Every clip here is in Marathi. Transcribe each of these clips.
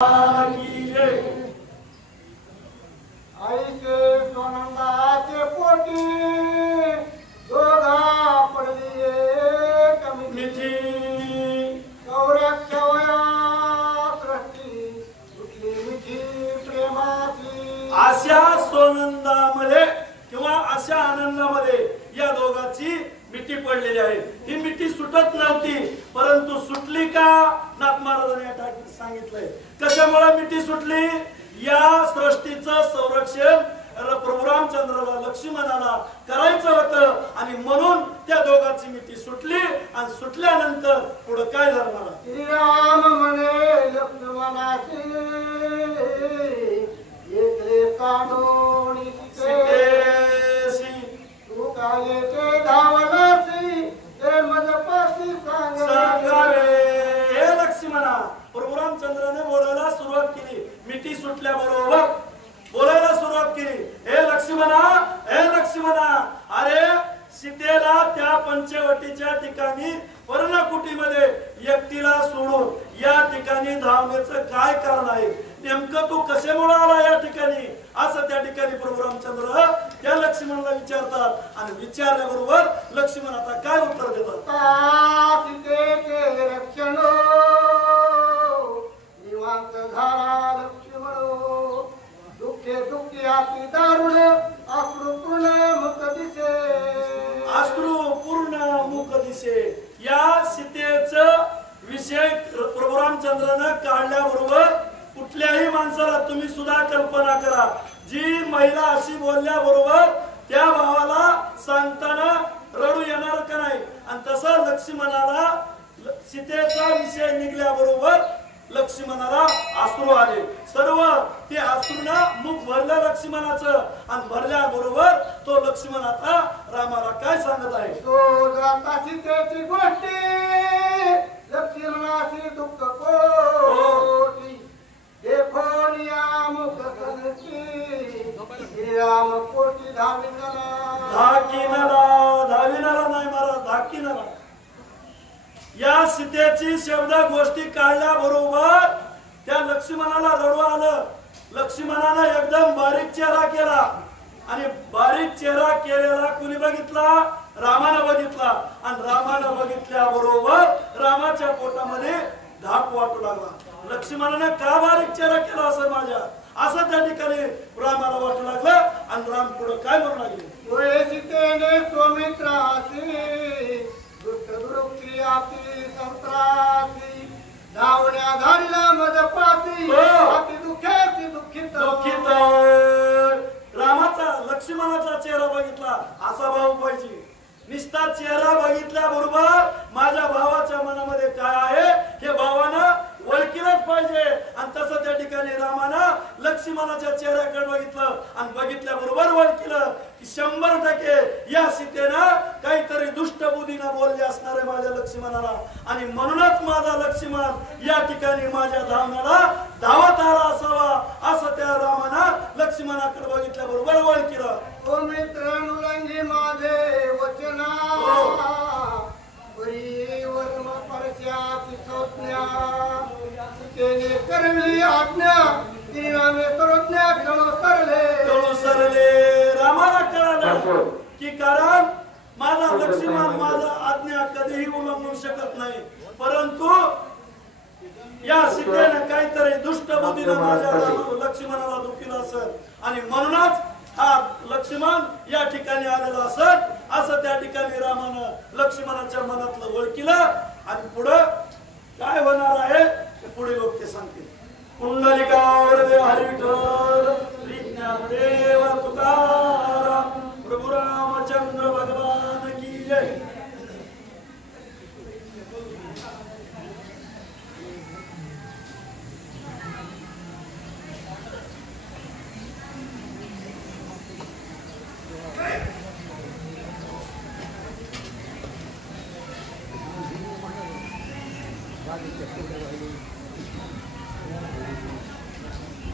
आईचे सोनंदाचे पोटी दोघा पडली एक मिठी कवऱ्याच्या वयात रट्टी उठली मिठी प्रेमाची। अशा सोनंदामध्ये किंवा अशा आनंदामध्ये या दोघांची मिठी पडलेली आहे। ही मिठी सुटत नव्हती, परंतु सुटली का? नाथ महाराजांनी सांगितलंय कशामुळे मिठी सुटली। या सृष्टीचं संरक्षण प्रभू रामचंद्राला लक्ष्मणाला करायचं होतं आणि म्हणून त्या दोघांची मिठी सुटली। आणि सुटल्यानंतर पुढे काय झालं? श्रीराम म्हणे लक्ष्मणाची एकले काढून सीतेशी तू काय ते धावलासी ते मजपासी सांगावे। हे लक्ष्मणा, प्रभू रामचंद्राने बोलायला सुरुवात केली। मिठी सुटल्याबरोबर बोलायला सुरुवात केली। हे लक्ष्मणा, हे लक्ष्मणा, अरे सीतेला त्या पंचवटीच्या ठिकाणी पर्णकुटीमध्ये एकटीला सोडून या ठिकाणी धावण्याचं काय कारण आहे? नेमकं तू कशामुळे आला या ठिकाणी? असं त्या ठिकाणी प्रभू रामचंद्र त्या लक्ष्मणाला विचारतात आणि विचारल्याबरोबर लक्ष्मण आता काय उत्तर देतात? सीतेचे रक्षण निवांत झाला लक्ष्मण दुःखे दुःखी आपली दारुण अश्रू पूर्ण मुख दिसे अश्रू पूर्ण मुख दिसे। या सीतेचं विषय प्रभू रामचंद्रानं काढल्याबरोबर कुठल्याही माणसाला तुम्ही सुद्धा कल्पना करा, जी महिला अशी बोलल्याबरोबर त्या भावाला सांगताना रडू येणार का नाही? आणि तसं लक्ष्मणाला सीतेचा विषय निघल्याबरोबर लक्ष्मणाला अश्रू आले। सर्व ते अश्रूना मुख भरलं लक्ष्मणाचं आणि भरल्याबरोबर तो लक्ष्मण आता रामाला काय सांगत आहे? तो जाता सीतेची गोष्टी लक्ष्मणाची दुःख कोटी देखोन या मुख सनची श्रीराम कोटी धाविनाला नाही महाराज, धाकिनाला। या सीतेची शब्द गोष्टी काढल्या बरोबर त्या लक्ष्मणाला रडू आलं। लक्ष्मणानं एकदम बारीक चेहरा केला आणि बारीक चेहरा केलेला कुणी बघितला? रामानं बघितला। आणि रामानं बघितल्याबरोबर रामाच्या पोटामध्ये धाक वाटू लागला। लक्ष्मणाने का बारीक चेहरा केला असं माझ्या, असं त्या ठिकाणी रामाला वाटू लागलं। आणि राम पुढे काय म्हणू लागले? सीतेने सौमित्रासी दुष्ट दुरुक्ती आपली संत्रासी धावण्या धाडला मजपासी अति दुःखाची दुःखित दुःखित। रामाचा लक्ष्मणाचा चेहरा बघितला असा भाव पाहिजे। निस्ता चेहरा बघितल्याबरोबर माझ्या भावाच्या मनामध्ये काय आहे हे भावानं ओळखीलच पाहिजे। आणि तसं त्या ठिकाणी रामानं लक्ष्मणाच्या चेहऱ्याकडे बघितलं आणि बघितल्याबरोबर ओळखीलं की 100% या सीतेनं काहीतरी दुष्ट बुद्धीनं बोलले असणार आहे माझ्या लक्ष्मणाला। आणि म्हणूनच माझा लक्ष्मण या ठिकाणी माझ्या धावण्याला धावत आला असावा असं त्या रामानं लक्ष्मणाकडे बघितल्याबरोबर ओळखीलं। ओ मित्रानुलंगी माझे वचना परी वर्म परस्याची संज्ञा सीतेने करली आज्ञा श्रीरामे सर्वज्ञा कळू सरले। रामाला कळालं की कारण माझा लक्ष्मण माझा आज्ञा कधीही उल्लंघू शकत नाही, परंतु या सीतेने काहीतरी दुष्ट बुद्धीनं माझ्या लक्ष्मणाला दुखीला असेल आणि म्हणूनच हा लक्ष्मण या ठिकाणी आलेला असेल असं त्या ठिकाणी रामानं लक्ष्मणाच्या मनातलं ओळखीलं। आणि पुढं काय होणार आहे पुढे लोक ते सांगतील। कुंडलिकावर देव हरी विठ्ठल, श्री ज्ञानदेव तुकाराम, प्रभू रामचंद्र भगवान की जय।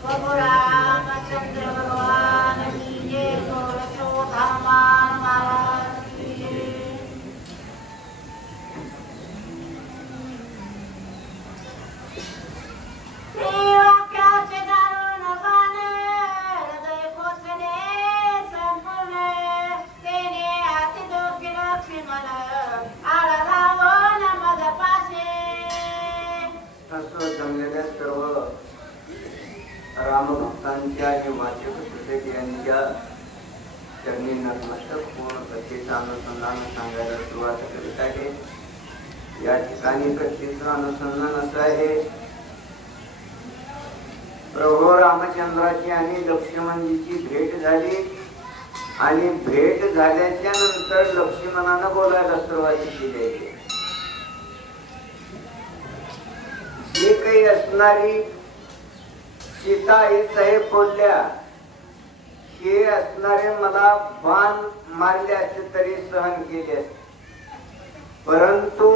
प्रभु रामचंद्र भगवान की जय। हनुमान महाराज की जय। मंच आणि वाचक सोसायटी यांच्या चरणी नतमस्तक होऊन कथेचं अनुसंधान सांगायला सुरुवात करीत आहे. या ठिकाणी कथेचं अनुसंधान असं आहे, प्रभू रामचंद्राची आणि लक्ष्मणजीची भेट झाली आणि भेट झाल्याच्या नंतर लक्ष्मणानं बोलायला सुरुवात केली आहे. जे काही असणारी सीता हे साहेब बोलल्या, हे असणारे मला बाण मारले असते तरी सहन केले असते, परंतु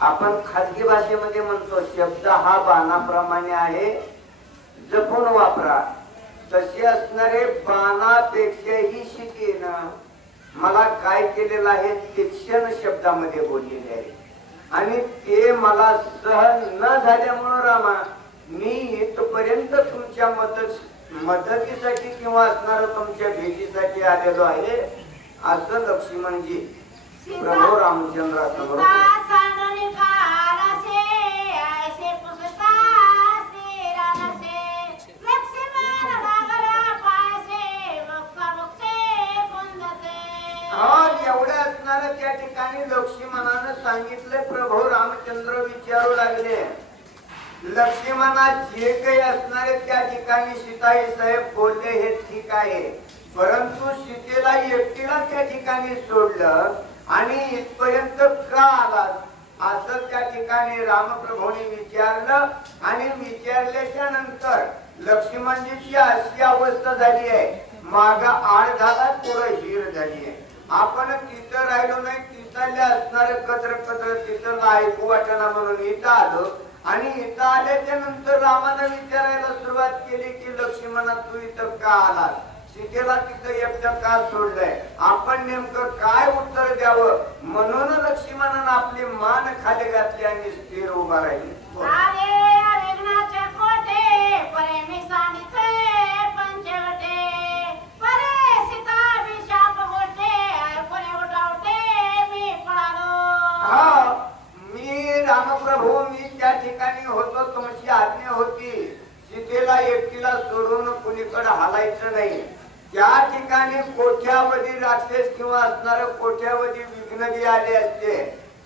आपण खाजगी भाषेमध्ये म्हणतो शब्द हा बाणाप्रमाणे आहे, जपून वापरा. तसे असणारे बाणापेक्षाही सीतेनं मला काय केलेलं आहे तीक्ष्ण शब्दामध्ये बोललेले आहे आणि ते मला सहन न झाल्यामुळं रामा मी इथपर्यंत तुमच्या मदतीसाठी किंवा असणार तुमच्या भेटीसाठी आलेलो आहे असं लक्ष्मणजी प्रभू रामचंद्रासमोर. एवढं असणार त्या ठिकाणी लक्ष्मणानं सांगितलं. प्रभू रामचंद्र विचारू लागले, लक्ष्मणा जे काही असणारे त्या ठिकाणी सीताई साहेब बोलले हे ठीक आहे, परंतु सीतेला एकटीला त्या ठिकाणी सोडलं आणि इथपर्यंत का आलास असं त्या ठिकाणी रामप्रभूने विचारलं. आणि विचारल्याच्या नंतर लक्ष्मणजीची अशी अवस्था झाली आहे, माग आड झाला पुढे हिर झाली आहे. आपण तिथं राहिलो नाही, तिथल्या असणार कचर कचर तिथं ऐकू वाटना म्हणून इथं आलो आणि इथं आल्याच्या नंतर रामानं विचारायला सुरुवात केली की लक्ष्मणा तू इथं का आलास, सीतेला तिथं एकटं का सोडलंय, आपण नेमकं काय उत्तर द्यावं. म्हणून लक्ष्मणानं आपली मान खाली घातली आणि स्थिर उभा राहिली. रामप्रभू मी त्या ठिकाणी होतो, तुमची आज्ञा होती सीतेला एकटीला सोडून कुणीकडे हालायचं नाही. त्या ठिकाणी कोठ्यावधी राक्षस किंवा असणारे कोठ्यावधी विघ्न आले असते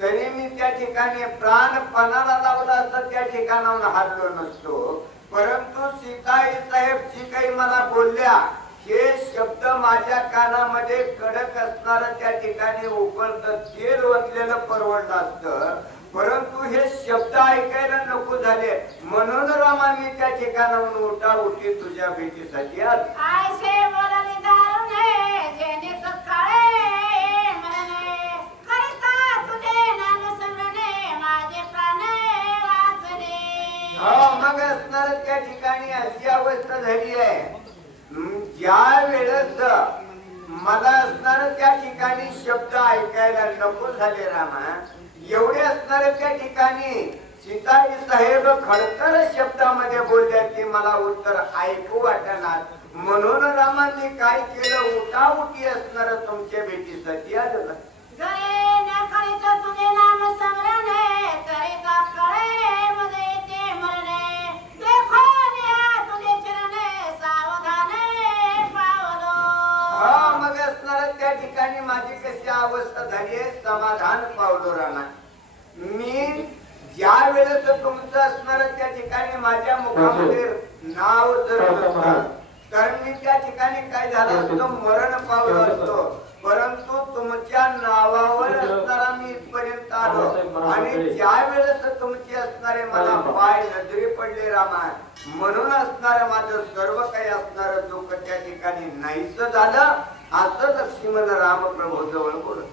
तरी मी त्या ठिकाणी प्राणपणाला लावला असता त्या ठिकाणाहून हरलो नसतो. परंतु सीताई साहेब जी काही मला बोलल्या हे शब्द माझ्या कानामध्ये कडक असणार त्या ठिकाणी उकळत तेल ओतलेलं परवडलं असतं, परंतु हे शब्द ऐकायला नको झाले. म्हणून रामा मी त्या ठिकाणाहून उठा उठी तुझ्या भेटीसाठी आज. मग असणार त्या ठिकाणी अशी अवस्था झाली आहे, ज्या वेळेस मला असणार त्या ठिकाणी शब्द ऐकायला नको झाले रामा, एवढे असणारे त्या ठिकाणी सीताई साहेब खडतर शब्दामध्ये बोलल्या की मला उत्तर ऐकू वाटणार. म्हणून रामांनी काय केलं, उठा उठी असणार तुमच्या भेटीसाठी आलं. मग असणार त्या ठिकाणी माझी कशी अवस्था झाली आहे, समाधान पावलो रामा. मी ज्या वेळेस तुमचं असणार त्या ठिकाणी माझ्या मुखामध्ये नाव जर नसतं तर मी त्या ठिकाणी काय झालं असतं, मरण पावलो असतो. परंतु तुमच्या नावावर असणारा मी इथपर्यंत आलो आणि ज्या वेळेस तुमची असणारे मला पाय नजरे पडले रामा, म्हणून असणार माझं सर्व काही असणार दुःख त्या ठिकाणी नाहीच झालं असं लक्ष्मण रामप्रभू जवळ बोलत.